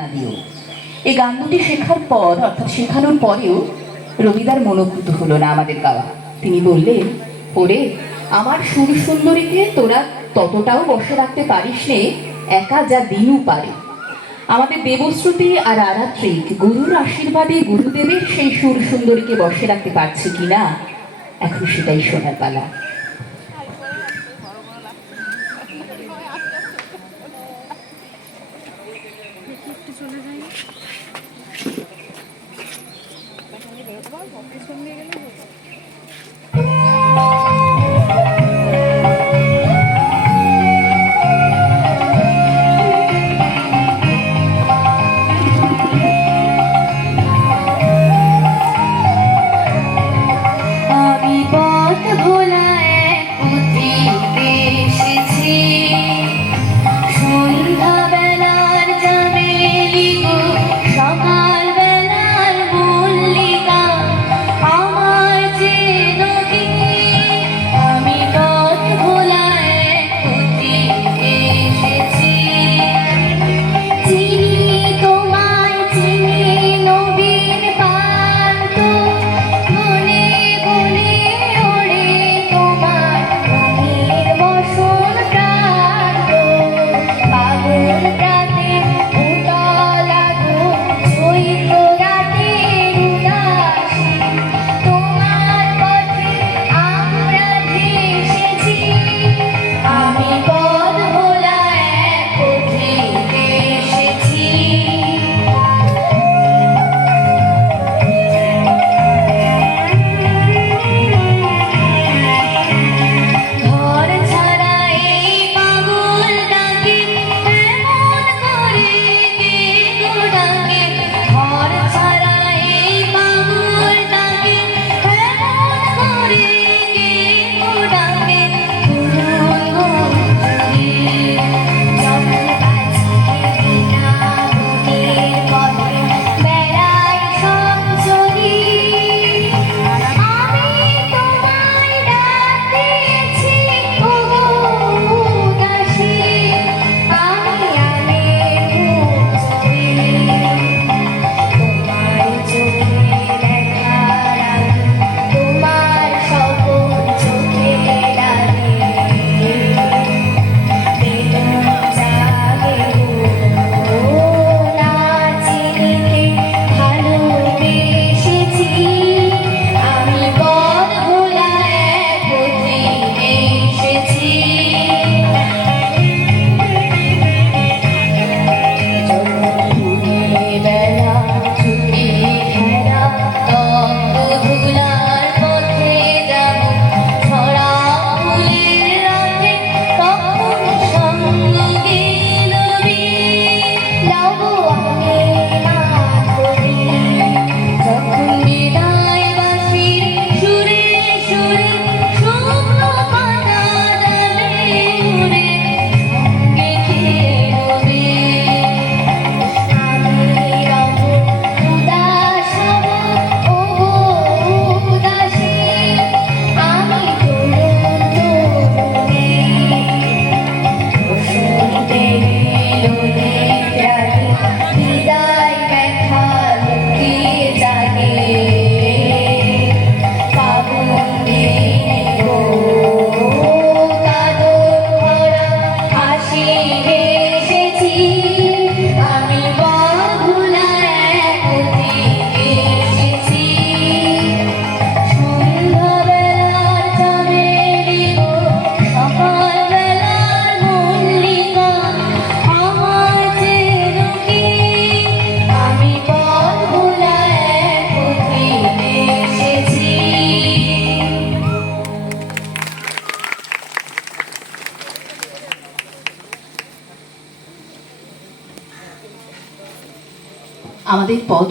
না দিও। এই গান দুটি শেখার পর অর্থাৎ শেখানোর পরেও রবিদার মনোভূত হলো না আমাদের গাওয়া। তিনি বললেন, ওরে আমার সুর সুন্দরীকে তোরা ততটাও বসে রাখতে পারিস নে, একা যা দিনু পারে। আমাদের দেবশ্রুতি আর আরাত্রিক গুরুর আশীর্বাদে গুরুদেবের সেই সুর সুন্দরীকে বসে রাখতে পারছে কিনা, এখন সেটাই শোনার পালা। আমাদের পথ